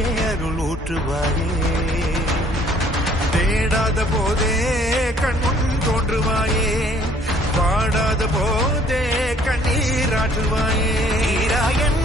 இங்கே அருள் ஊற்றுவாயே. தேடாத போதே கண்முன் தோன்றுவாயே, பாடாத போதே கண்ணீராற்றுவாயே. நீராயன்